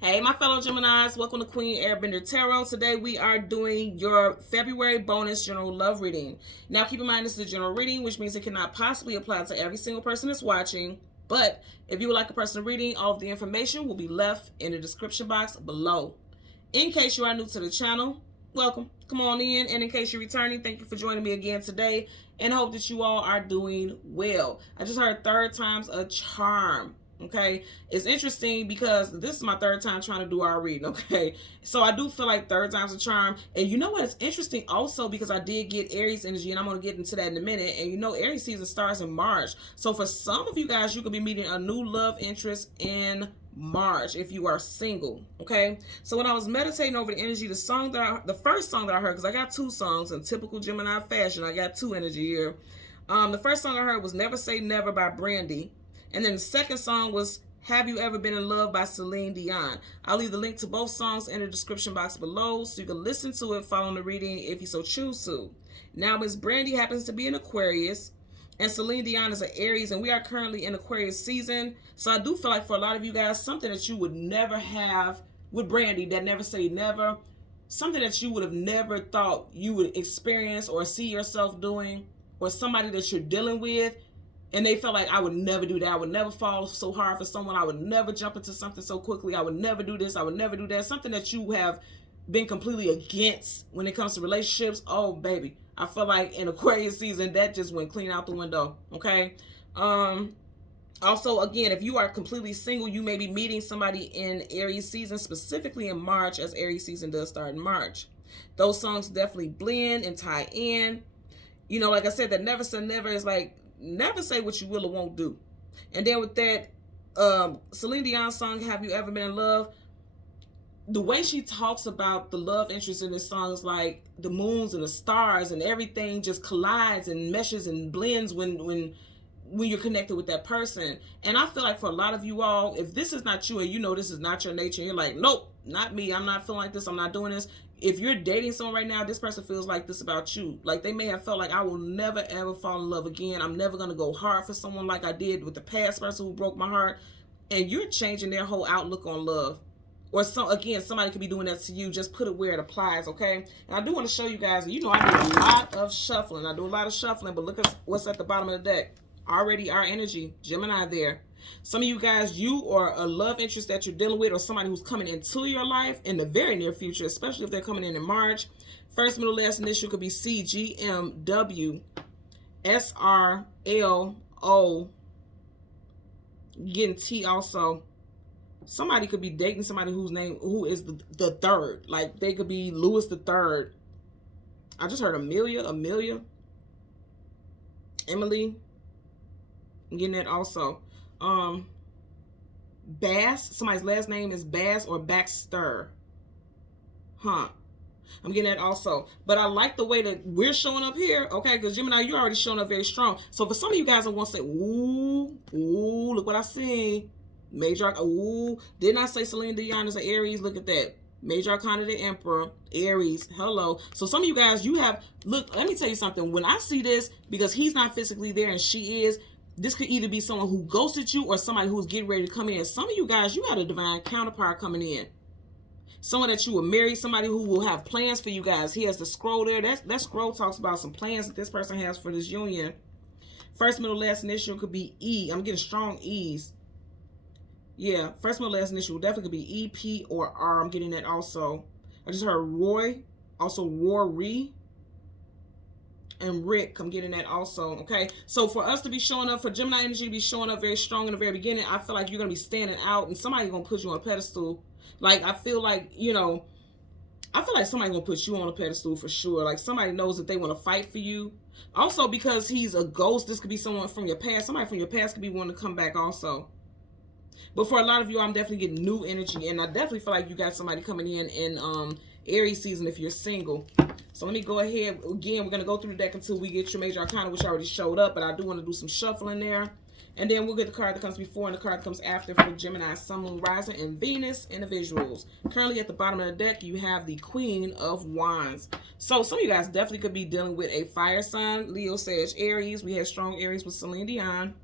Hey, my fellow Geminis, welcome to Queen Airbender Tarot. Today we are doing your February bonus general love reading. Now keep in mind this is a general reading, which means it cannot possibly apply to every single person that's watching. But if you would like a personal reading, all of the information will be left in the description box below. In case you are new to the channel, welcome. Come on in. And in case you're returning, thank you for joining me again today. And hope that you all are doing well. I just heard third time's a charm. Okay, it's interesting because this is my third time trying to do our reading. Okay, so I do feel like third time's a charm. And you know what? It's interesting also because I did get Aries energy, and I'm going to get into that in a minute. And you know, Aries season starts in March. So for some of you guys, you could be meeting a new love interest in March if you are single. Okay, so when I was meditating over the energy, the first song that I heard, because I got two songs in typical Gemini fashion, I got two energy here. The first song I heard was Never Say Never by Brandy. And then the second song was Have You Ever Been in Love by Celine Dion. I'll leave the link to both songs in the description box below so you can listen to it following the reading if you so choose to. Now, Miss Brandy happens to be an Aquarius, and Celine Dion is an Aries, and we are currently in Aquarius season. So I do feel like for a lot of you guys, something that you would never have with Brandy, that Never Say Never, something that you would have never thought you would experience or see yourself doing, or somebody that you're dealing with, and they felt like I would never do that. I would never fall so hard for someone. I would never jump into something so quickly. I would never do this. I would never do that. Something that you have been completely against when it comes to relationships. Oh, baby. I feel like in Aquarius season, that just went clean out the window. Okay. Also, again, if you are completely single, you may be meeting somebody in Aries season, specifically in March, as Aries season does start in March. Those songs definitely blend and tie in. You know, like I said, that Never Say Never is like, never say what you will or won't do. And then with that Celine Dion song, Have You Ever Been in Love, the way she talks about the love interest in this song is like the moons and the stars and everything just collides and meshes and blends when you're connected with that person. And I feel like for a lot of you all, if this is not you and you know this is not your nature, and you're like, nope, not me, I'm not feeling like this, I'm not doing this. If you're dating someone right now, this person feels like this about you. Like they may have felt like, I will never ever fall in love again. I'm never going to go hard for someone like I did with the past person who broke my heart. And you're changing their whole outlook on love. Or again, somebody could be doing that to you. Just put it where it applies, okay? And I do want to show you guys, you know, I do a lot of shuffling. But look at what's at the bottom of the deck. Already our energy, Gemini there. Some of you guys, you or a love interest that you're dealing with, or somebody who's coming into your life in the very near future, especially if they're coming in March. First, middle, last initial could be C, G, M, W, S, R, L, O. Getting T also. Somebody could be dating somebody who is the third. Like they could be Louis the Third. I just heard Amelia, Emily. I'm getting that also. Bass, somebody's last name is Bass or Baxter. I'm getting that also. But I like the way that we're showing up here, okay? Because Gemini, you're already showing up very strong. So for some of you guys, I want to say, ooh, look what I see. Major, ooh, didn't I say Celine Dion is an Aries? Look at that. Major Arcana the Emperor, Aries, hello. So some of you guys, you have, look, let me tell you something. When I see this, because he's not physically there and she is, this could either be someone who ghosted you or somebody who's getting ready to come in. Some of you guys, you got a divine counterpart coming in. Someone that you will marry, somebody who will have plans for you guys. He has the scroll there. That scroll talks about some plans that this person has for this union. First, middle, last initial could be E. I'm getting strong E's. Yeah, first, middle, last initial definitely could be E, P, or R. I'm getting that also. I just heard Roy, also Rory, and Rick. I'm getting that also, okay? So for us to be showing up, for Gemini energy to be showing up very strong in the very beginning, I feel like you're going to be standing out and somebody's going to put you on a pedestal. Like, I feel like, you know, I feel like somebody's going to put you on a pedestal for sure. Like, somebody knows that they want to fight for you. Also, because he's a ghost, this could be someone from your past. Somebody from your past could be wanting to come back also. But for a lot of you, I'm definitely getting new energy. And I definitely feel like you got somebody coming in Aries season if you're single. So let me go ahead. Again, we're going to go through the deck until we get your major arcana, which already showed up. But I do want to do some shuffling there. And then we'll get the card that comes before and the card that comes after for Gemini, Sun, Moon, Rising, and Venus individuals. Currently at the bottom of the deck, you have the Queen of Wands. So some of you guys definitely could be dealing with a fire sign. Leo, Sag, Aries. We had strong Aries with Celine Dion.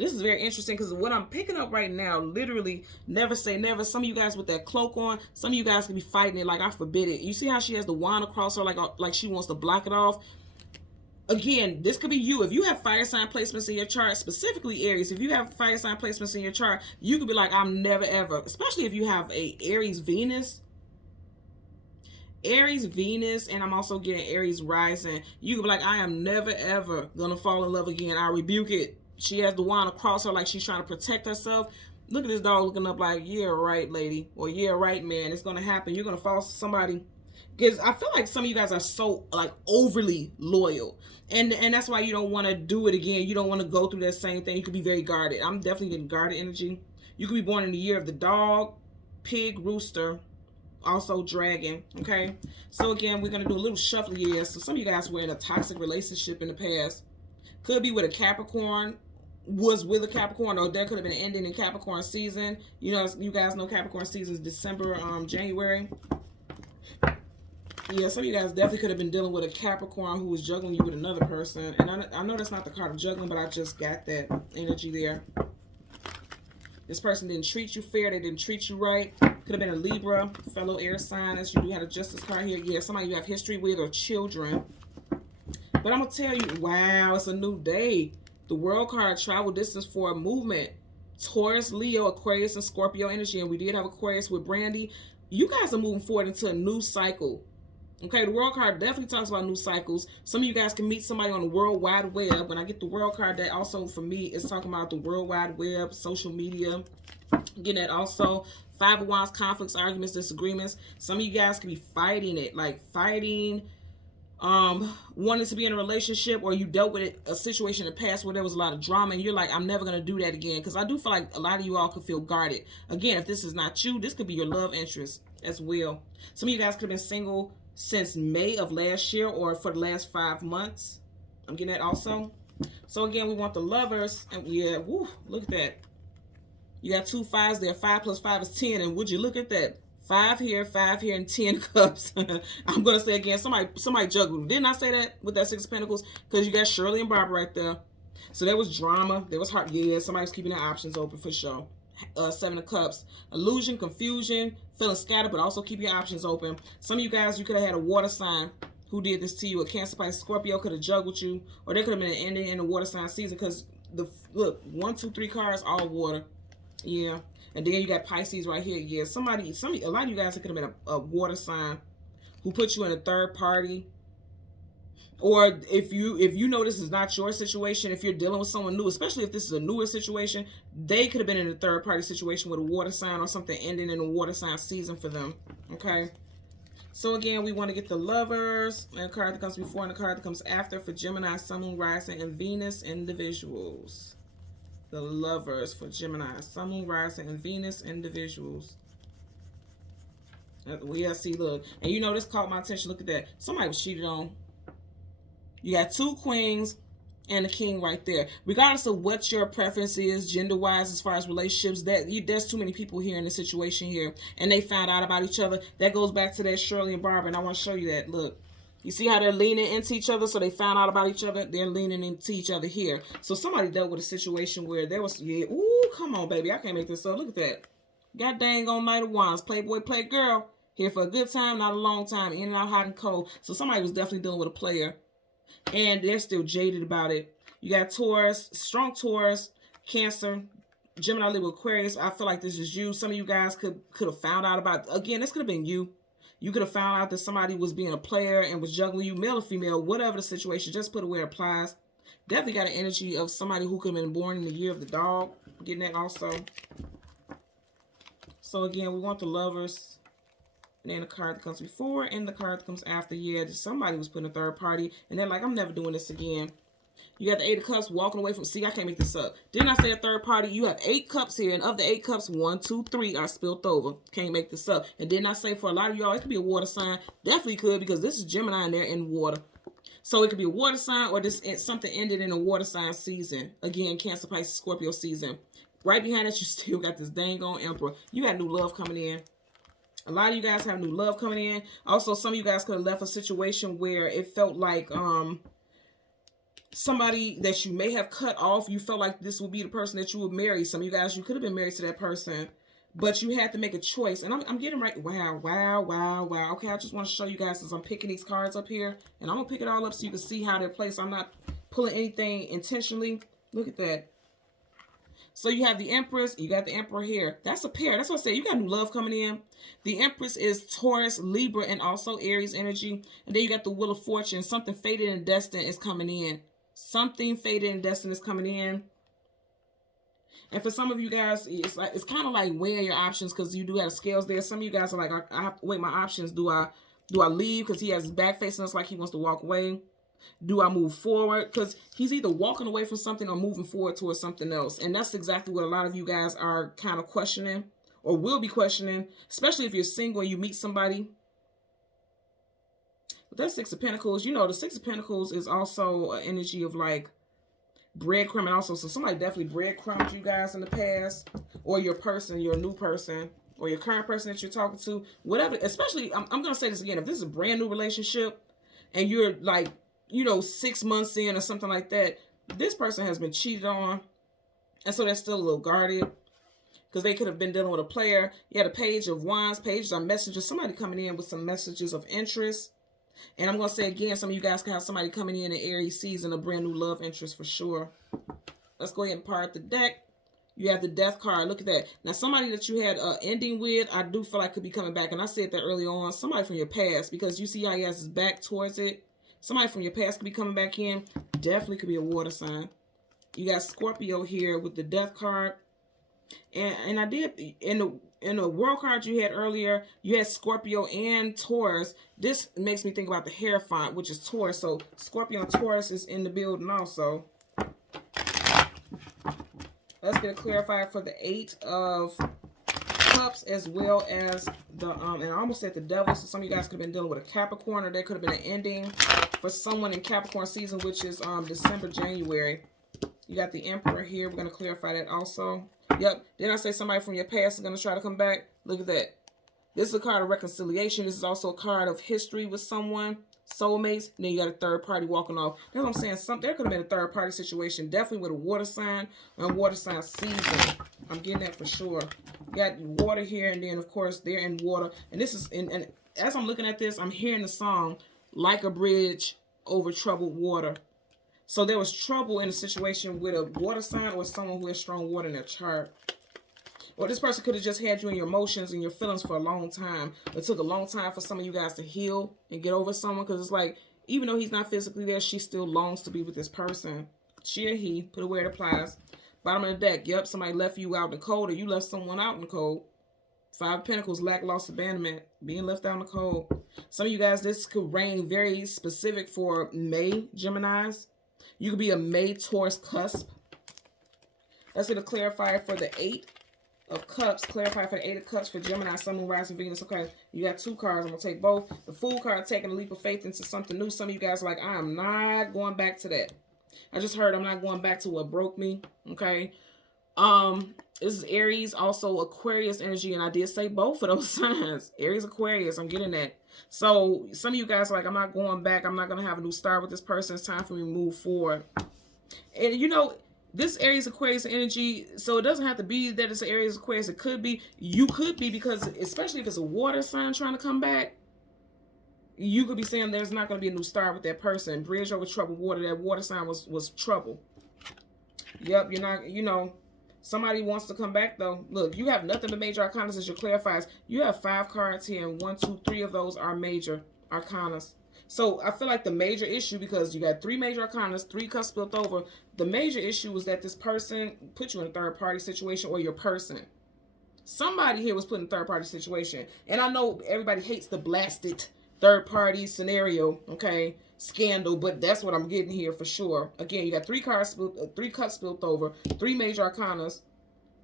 This is very interesting because what I'm picking up right now, literally, never say never. Some of you guys with that cloak on, some of you guys can be fighting it like I forbid it. You see how she has the wand across her like she wants to block it off? Again, this could be you. If you have fire sign placements in your chart, specifically Aries, if you have fire sign placements in your chart, you could be like, I'm never ever, especially if you have a Aries Venus, and I'm also getting Aries rising. You could be like, I am never ever gonna fall in love again. I rebuke it. She has the wand across her like she's trying to protect herself. Look at this dog looking up like, yeah, right, lady, or yeah, right, man. It's gonna happen. You're gonna fall for somebody. Because I feel like some of you guys are so like overly loyal, and that's why you don't want to do it again. You don't want to go through that same thing. You could be very guarded. I'm definitely getting guarded energy. You could be born in the year of the dog, pig, rooster, also dragon. Okay, so again, we're gonna do a little shuffle here. So some of you guys were in a toxic relationship in the past. Could be with a Capricorn, was with a Capricorn, or there could have been an ending in Capricorn season. You know, you guys know Capricorn season is December, January. Yeah, some of you guys definitely could have been dealing with a Capricorn who was juggling you with another person. And I know that's not the card of juggling, but I just got that energy there. This person didn't treat you fair. They didn't treat you right. Could have been a Libra, fellow air sign, as you do have a Justice card here. Yeah, somebody you have history with or children. But I'm going to tell you, wow, it's a new day. The World card, travel distance for a movement. Taurus, Leo, Aquarius, and Scorpio energy. And we did have Aquarius with Brandy. You guys are moving forward into a new cycle. Okay, the World card definitely talks about new cycles. Some of you guys can meet somebody on the World Wide Web. When I get the World card, that also for me is talking about the World Wide Web, social media. Getting that also. Five of Wands, conflicts, arguments, disagreements. Some of you guys can be fighting it, like fighting, wanting to be in a relationship, or you dealt with a situation in the past where there was a lot of drama and you're like, I'm never going to do that again. Because I do feel like a lot of you all could feel guarded. Again, if this is not you, this could be your love interest as well. Some of you guys could have been single since May of last year or for the last 5 months. I'm getting that also. So again, we want the lovers, and yeah, woo, look at that. You got 2 5s there. 5 plus 5 is 10, and would you look at that? 5 here, and 10 cups. I'm gonna say again, somebody juggled. Didn't I say that with that 6 of Pentacles? Because you got Shirley and Barbara right there. So there was drama. There was heart. Yeah, somebody was keeping their options open for sure. 7 of Cups, illusion, confusion, feeling scattered, but also keep your options open. Some of you guys, you could have had a water sign who did this to you. A Cancer, Pisces, Scorpio could have juggled you, or there could have been an ending in the water sign season. Because look, 1, 2, 3 cards, all water. Yeah, and then you got Pisces right here. Yeah, a lot of you guys, it could have been a water sign who put you in a third party. Or if you know this is not your situation, if you're dealing with someone new, especially if this is a newer situation, they could have been in a third party situation with a water sign or something ending in a water sign season for them. Okay. So again, we want to get the lovers, and a card that comes before and a card that comes after for Gemini, Sun, Moon, Rising, and Venus individuals. The lovers for Gemini, Sun, Moon, Rising, and Venus individuals. Yeah, see, look. And you know, this caught my attention. Look at that. Somebody was cheated on. You got 2 queens and a king right there. Regardless of what your preference is, gender-wise, as far as relationships, there's too many people here in this situation here, and they found out about each other. That goes back to that Shirley and Barbara, and I want to show you that. Look, you see how they're leaning into each other, so they found out about each other. They're leaning into each other here. So somebody dealt with a situation where there was, yeah, ooh, come on, baby, I can't make this up. Look at that. God dang on Knight of Wands, Playboy, play girl. Here for a good time, not a long time, in and out hot and cold. So somebody was definitely dealing with a player, and they're still jaded about it. You got Taurus, strong Taurus, Cancer, Gemini, Libra, Aquarius. I feel like this is you. Some of you guys could have found out about, again, this could have been you. You could have found out that somebody was being a player and was juggling you, male or female, whatever the situation. Just put it where it applies. Definitely got an energy of somebody who could have been born in the year of the dog. Getting that also. So again, we want the lovers. And then the card that comes before and the card that comes after. Yeah, somebody was putting a third party, and they're like, I'm never doing this again. You got the 8 of Cups walking away from, see, I can't make this up. Didn't I say a third party? You have 8 cups here, and of the 8 cups, 1, 2, 3 are spilt over. Can't make this up. And didn't I say for a lot of y'all, it could be a water sign? Definitely could, because this is Gemini and they're in water. So it could be a water sign, or this something ended in a water sign season. Again, Cancer, Pisces, Scorpio season. Right behind that, you still got this dang on Emperor. You got new love coming in. A lot of you guys have new love coming in. Also, some of you guys could have left a situation where it felt like somebody that you may have cut off. You felt like this would be the person that you would marry. Some of you guys, you could have been married to that person, but you had to make a choice. And I'm getting right. Wow, wow, wow, wow. Okay, I just want to show you guys, since I'm picking these cards up here, and I'm going to pick it all up so you can see how they're placed. I'm not pulling anything intentionally. Look at that. So you have the Empress, you got the Emperor here. That's a pair. That's what I say. You got new love coming in. The Empress is Taurus, Libra, and also Aries energy. And then you got the Wheel of Fortune. Something fated and destined is coming in. Something fated and destined is coming in. And for some of you guys, it's kind of like weighing your options, because you do have scales there. Some of you guys are like, I have to weigh my options. Do I leave because he has his back facing us like he wants to walk away? Do I move forward? Because he's either walking away from something or moving forward towards something else. And that's exactly what a lot of you guys are kind of questioning, or will be questioning, especially if you're single and you meet somebody. But that Six of Pentacles, you know, the Six of Pentacles is also an energy of like breadcrumb, and also, so somebody definitely breadcrumbed you guys in the past, or your person, your new person, or your current person that you're talking to, whatever. Especially, I'm going to say this again, if this is a brand new relationship and you're like, you know, 6 months in or something like that, this person has been cheated on, and so they're still a little guarded, because they could have been dealing with a player. You had a Page of Wands. Pages are messages. Somebody coming in with some messages of interest. And I'm going to say again, some of you guys can have somebody coming in Aries season, a brand new love interest for sure. Let's go ahead and part the deck. You have the Death card. Look at that. Now, somebody that you had an ending with, I do feel like could be coming back. And I said that early on. Somebody from your past, because you see how he has his back towards it. Somebody from your past could be coming back in. Definitely could be a water sign. You got Scorpio here with the Death card. And I did, in the World card you had earlier, you had Scorpio and Taurus. This makes me think about the hair font, which is Taurus. So Scorpio and Taurus is in the building also. Let's get it clarified for the Eight of Cups, as well as the, and I almost said the Devil. So some of you guys could have been dealing with a Capricorn, or there could have been an ending for someone in Capricorn season, which is December, January. You got the Emperor here. We're going to clarify that also. Yep. Didn't I say somebody from your past is going to try to come back? Look at that. This is a card of reconciliation. This is also a card of history with someone, soulmates. And then you got a third party walking off. That's what I'm saying. There could have been a third party situation, definitely with a water sign and water sign season. I'm getting that for sure. You got water here, and then of course they're in water. And this is, and as I'm looking at this, I'm hearing the song "Like a Bridge Over Troubled Water." So there was trouble in a situation with a water sign or someone who has strong water in their chart. Or this person could have just had you in your emotions and your feelings for a long time. It took a long time for some of you guys to heal and get over someone, because it's like, even though he's not physically there, she still longs to be with this person. She or he, put it where it applies. Bottom of the deck, yep, somebody left you out in the cold, or you left someone out in the cold. Five of Pentacles, lack, loss, abandonment, being left out in the cold. Some of you guys, this could reign very specific for May, Geminis. You could be a May Taurus cusp. Let's get a clarifier for the Eight of Cups. Clarify for the Eight of Cups for Gemini, Sun, Moon, Rising, Venus. Okay, you got two cards. I'm going to take both. The Fool card, taking a leap of faith into something new. Some of you guys are like, I am not going back to that. I just heard I'm not going back to what broke me. Okay. This is Aries, also Aquarius energy, and I did say both of those signs. Aries, Aquarius, I'm getting that. So some of you guys are like, I'm not going back. I'm not going to have a new start with this person. It's time for me to move forward. And you know, this Aries, Aquarius energy, so it doesn't have to be that it's an Aries, Aquarius. It could be, you could be, because especially if it's a water sign trying to come back, you could be saying there's not going to be a new start with that person. Bridge over troubled water. That water sign was trouble. Yep, you're not, you know, somebody wants to come back though. Look, you have nothing but major arcanas as your clarifiers. You have 5 cards here, and 1, 2, 3 of those are major arcanas. So I feel like the major issue, because you got 3 major arcanas, 3 cups spilled over. The major issue was that this person put you in a third party situation, or your person. Somebody here was put in a third party situation. And I know everybody hates the blasted third party scenario, okay, scandal, but that's what I'm getting here for sure. Again, you got 3 cards spilled, 3 cups spilled over, 3 major arcanas,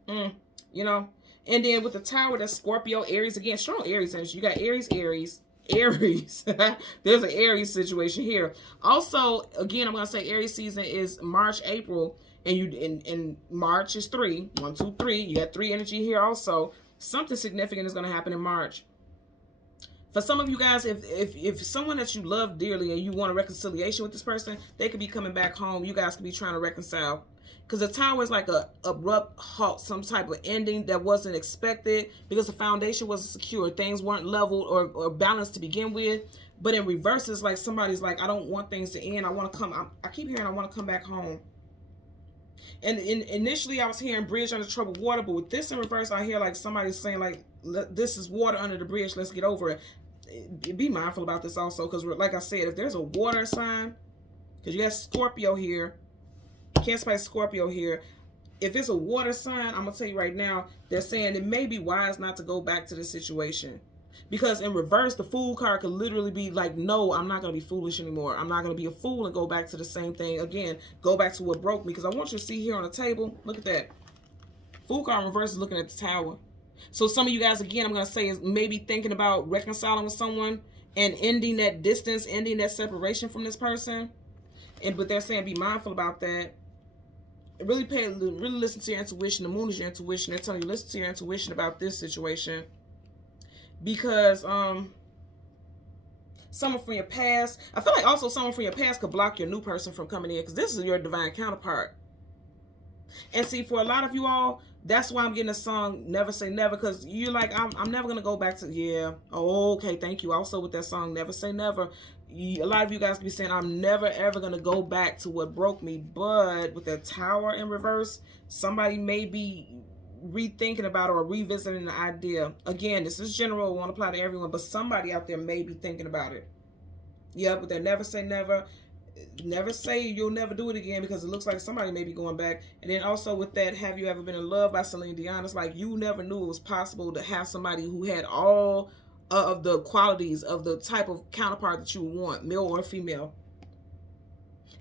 you know. And then with the Tower, that's Scorpio, Aries. Again, strong Aries energy. You got Aries, Aries. There's an Aries situation here. Also, again, I'm going to say Aries season is March, April, and you in March is 3. 1, 2, 3. You got 3 energy here also. Something significant is going to happen in March. For some of you guys, if someone that you love dearly and you want a reconciliation with this person, they could be coming back home. You guys could be trying to reconcile. Because the Tower is like a abrupt halt, some type of ending that wasn't expected because the foundation wasn't secure. Things weren't leveled or balanced to begin with. But in reverse, it's like somebody's like, I don't want things to end. I want to come. I keep hearing I want to come back home. And initially, I was hearing bridge under troubled water. But with this in reverse, I hear like somebody's saying like, this is water under the bridge. Let's get over it. Be mindful about this also. Because like I said, if there's a water sign, because you got Scorpio here. Cancer, Pisces, Scorpio here. If it's a water sign, I'm going to tell you right now, they're saying it may be wise not to go back to the situation. Because in reverse, the Fool card could literally be like, no, I'm not going to be foolish anymore. I'm not going to be a fool and go back to the same thing again. Go back to what broke me. Because I want you to see here on the table, look at that. Fool card in reverse is looking at the Tower. So some of you guys, again, I'm going to say is maybe thinking about reconciling with someone and ending that distance, ending that separation from this person. But they're saying be mindful about that. Really listen to your intuition. The moon is your intuition. They're telling you listen to your intuition about this situation. Because someone from your past, I feel like also someone from your past could block your new person from coming in because this is your divine counterpart. And see, for a lot of you all, that's why I'm getting a song Never Say Never, because you're like, I'm never going to go back to, yeah. Oh, okay, thank you. Also with that song Never Say Never, a lot of you guys be saying, I'm never ever going to go back to what broke me. But with that Tower in reverse, somebody may be rethinking about or revisiting the idea. Again, this is general, it won't apply to everyone, but somebody out there may be thinking about it. Yep, with that Never Say Never, never say you'll never do it again, because it looks like somebody may be going back. And then also with that, Have You Ever Been in Love by Celine Dion, it's like you never knew it was possible to have somebody who had all of the qualities of the type of counterpart that you would want, male or female.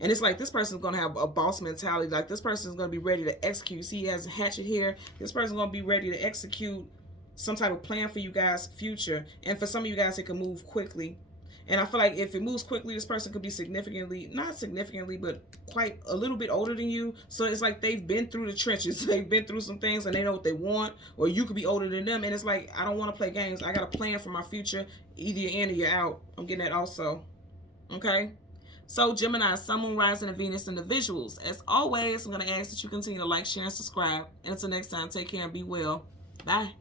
And it's like this person's going to have a boss mentality. Like this person's going to be ready to execute. See, he has a hatchet here. This person's going to be ready to execute some type of plan for you guys' future. And for some of you guys, it can move quickly. And I feel like if it moves quickly, this person could be significantly, not significantly, but quite a little bit older than you. So it's like they've been through the trenches. They've been through some things and they know what they want. Or you could be older than them. And it's like, I don't want to play games. I got a plan for my future. Either you're in or you're out. I'm getting that also. Okay? So Gemini, Sun, Moon, Rising, and Venus individuals. As always, I'm going to ask that you continue to like, share, and subscribe. And until next time, take care and be well. Bye.